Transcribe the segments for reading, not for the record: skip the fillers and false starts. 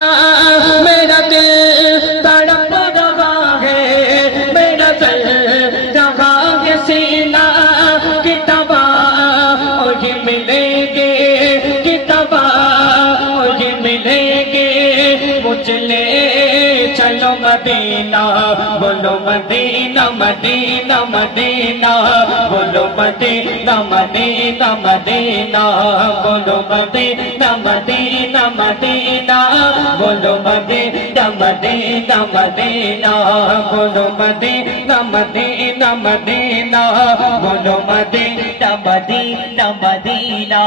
मेरा दिल तड़प रहा है, मेरा दिल रहा है सीना की तबा और ये मिलेंगे की तबा और ये मिलेंगे मुझले चलो मदीना बोलो मदीना मदीना मदीना बोलो मदीना मदीना मदीना बोलो मदीना मदीना मदीना बोलो मदीना मदीना मदीना बोलो मदीना मदीना मदीना बोलो मदीना मदीना मदीना।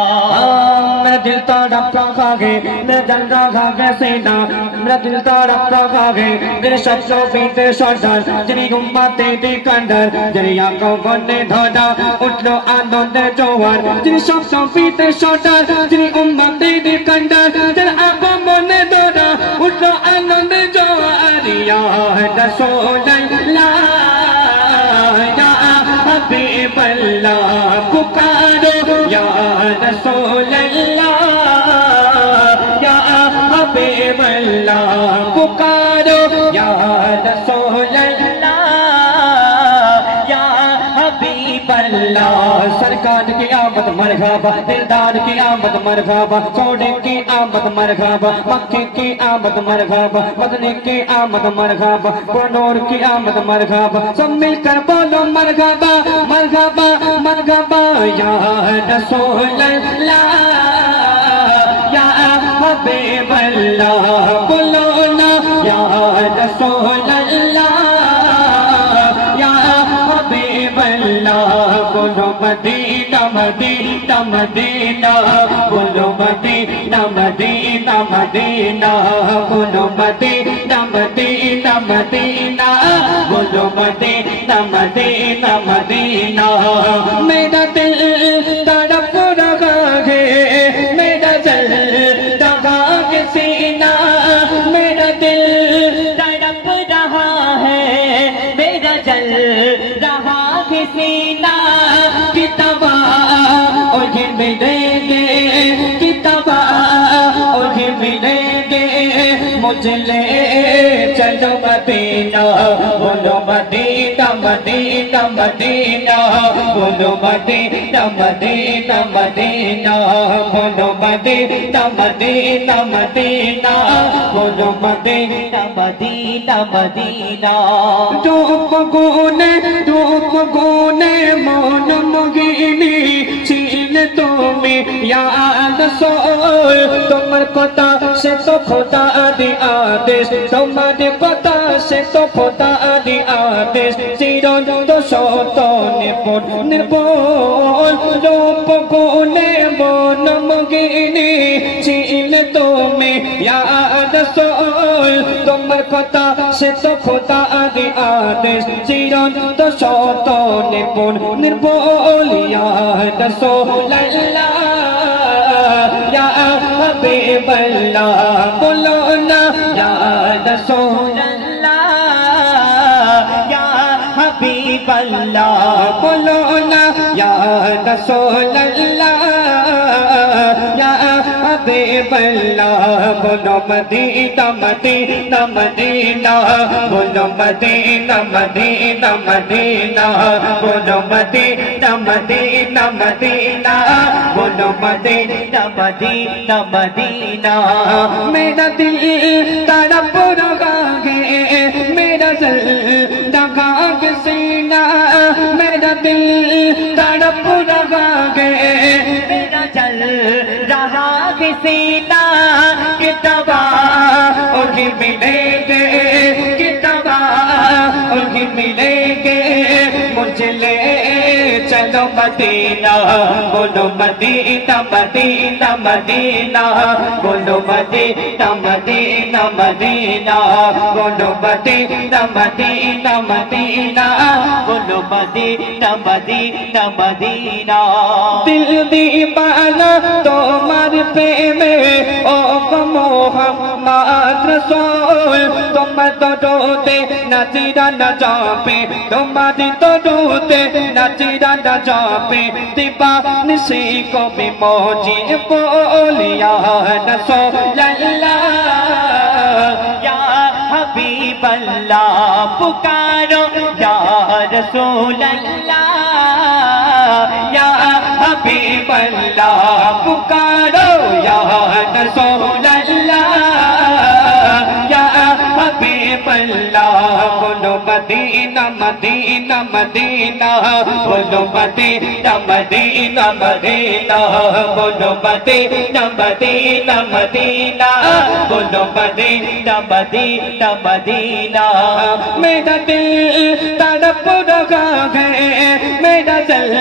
मेरा दिल तड़प रहा है, मेरा दिल रहा है सीना, मेरा दिल तड़प रहा है, मेरे शब्दों बीते शोधर जिनी उम्मते दी कंदर जिनी आंखों बने धोना उठ लो आनंद जोहर जिनी शब्दों बीते शोधर जिनी उम्मते दी कंदर जिनी आंखों बने धोना उठ लो आनंद जोहर या रसूल अल्लाह या हबीब अल्लाह पुकारो या रसूल अल्लाह या हबीब अल्लाह पुकारो या रसूल अल्लाह या हबीब अल्लाह। सरकार की आमद मरहबा, दिलदार की आमद मरहबा, सोने की आमद मरहबा, मक्के की आमद मरहबा, मदनी की आमद मरहबा, पुरनूर की आमद मरहबा, सब मिलकर बोलो मरहबा मरहबा मरहबा या रसूल अल्लाह या हबीब अल्लाह बोलो ना या रसूल अल्लाह या हबीब अल्लाह बोलो मदीना मदीना मदीना बोलो मदीना मदीना मदीना बोलो मदीना मदीना मदीना बोलो मदीना मदीना मदीना। मेरा दिल तड़प रहा है, मेरा दिल रहा है सीना, मेरा दिल तड़प रहा है, मेरा दिल रहा है सीना की तबा और ये मिलेंगे की तबा और ये मिलेंगे मुझले चलो मदीना बोलो मदीना मदीना मदीना बोलो मदीना मदीना मदीना बोलो मदीना मदीना मदीना बोलो मदीना मदीना मदीना। धूप गुने मौन मुगिनी छीन तुम्हें याद सोल तुम्हारे पता से तो खुदा दी आदेश तुम्हारे पता से तो खुदा दी आदेश चिरन तो सोतो निर्बोल रूप गुने मौन मुगिनी छीन तुम्हें याद सोल तुम्हारे पता से तो खुदा दी आदेश चिरन तो सोतो निर्बोल या रसूल अल्लाह या हबीब अल्लाह बोलो ना या रसूल अल्लाह या हबीब अल्लाह बोलो ना या रसूल अल्लाह या हबीब अल्लाह बोलो मदीना मदीना मदीना बोलो मदीना मदीना मदीना बोलो मदीना मदीना मदीना बोलो मदीना मदीना मदीना। मेरा दिल तड़प रहा है, मेरा दिल रहा है सीना, मेरा दिल तड़प रहा है, मेरा दिल रहा है सीना की तबा और ये मिलेंगे की तबा और ये मिलेंगे मुझले चलो मदीना बोलो मदीना मदीना मदीना बोलो मदीना मदीना मदीना बोलो मदीना मदीना मदीना बोलो मदीना मदीना मदीना। दिल दीवाना तुम्हारे प्रेम में ओ मोहम्मद रसूल तुम तो रोते नचीरा न जापे तुम्हारी तो रोते नचीरा न जापे दीवानसी को भी मौजी बोलिया रसूल अल्लाह अल्लाह पुकारो या रसूल अल्लाह या हबीब अल्लाह पुकारो या रसूल अल्लाह या हबीब अल्लाह बोलो मदीना मदीना मदीना बोलो मदीना मदीना मदीना बोलो मदीना मदीना मदीना बोलो मदीना मदीना मदीना मेरा दिल तड़प रहा है मेरा दिल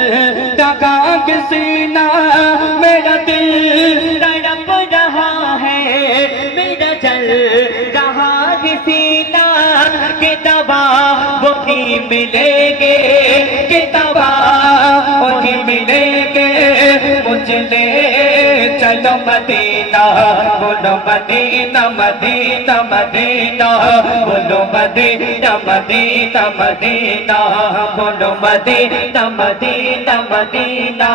दगा के सीना मेरा दिल तड़प रहा है मेरा दिल रहा है सीना के दवा वही मिलेंगे के दवा वही मिलेंगे मुझे ले चलो मदीना बोलो मदीना मदीना मदीना बोलो मदीना मदीना मदीना बोलो मदीना मदीना मदीना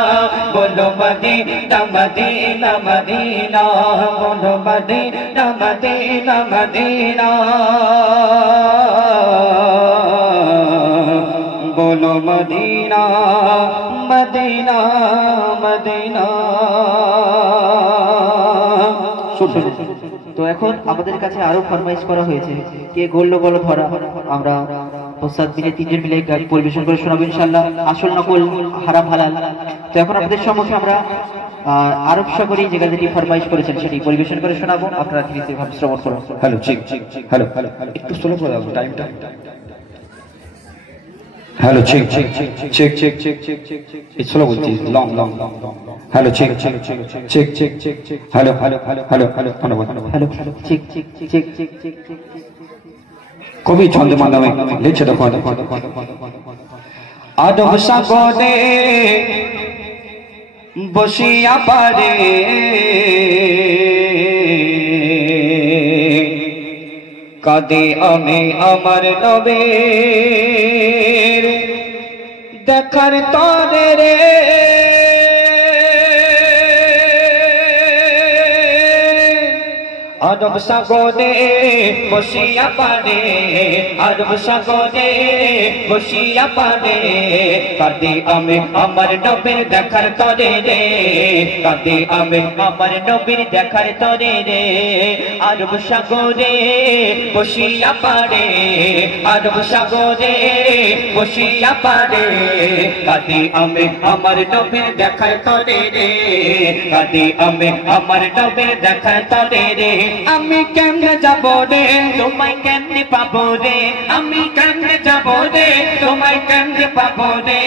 बोलो मदीना मदीना मदीना बोलो मदीना मदीना मदीना बोलो मदीना मदीना मदीना। তো এখন আমাদের কাছে আরো ফরমাইশ করা হয়েছে, কে গোল্ড বলো ধরা, আমরা প্রসাদ মিলে তিনজন মিলে গান পরিবেশন করে শোনাবো ইনশাআল্লাহ, আসল নকল হারাম হালাল। তো এখন আপনাদের সম্মুখে আমরা আরব সাগরী যে গানটি ফরমাইশ করেছেন সেটি পরিবেশন করে শোনাবো, আপনারা ধীরে ভাবে শ্রবণ করুন। হ্যালো চেক হ্যালো একটু স্লো করে দাও টাইমটা। Hello check check check check check check check it's slow বলছি long long hello check check check check check check check hello hello hello hello hello ধন্যবাদ hello check check check check check check কবি ছন্দের মাধ্যমে লিখছে দেখো আদব সাগরে বসিয়া পারে কাঁদে আমি আমার নবীর দেখার তরে রে আরব সাগরে বসিয়া পারে আরব সাগরে বসিয়া পারে কাঁদে আমি আমার নবীর দেখার তরে রে কাঁদে আমি আমার নবীর দেখার তরে রে আরব সাগরে বসিয়া পারে আরব সাগরে বসিয়া পারে কাঁদে আমি আমার নবীর দেখার তরে রে কাঁদে আমি আমার নবীর দেখার তরে রে আমি কেমনে যাব রে তোমায় কেমনে পাবো রে আমি কেমনে যাব রে তোমায় কেমনে পাবো রে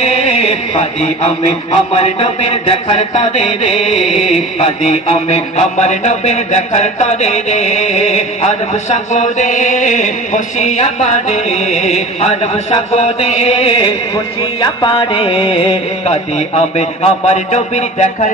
কাঁদি আমি আমার নবীর দেখার তরে রে কাঁদি আমি আমার নবীর দেখার তরে রে আরব সাগরে বসিয়া পারে আরব সাগরে বসিয়া পারে কাঁদি আমি আমার নবীর দেখার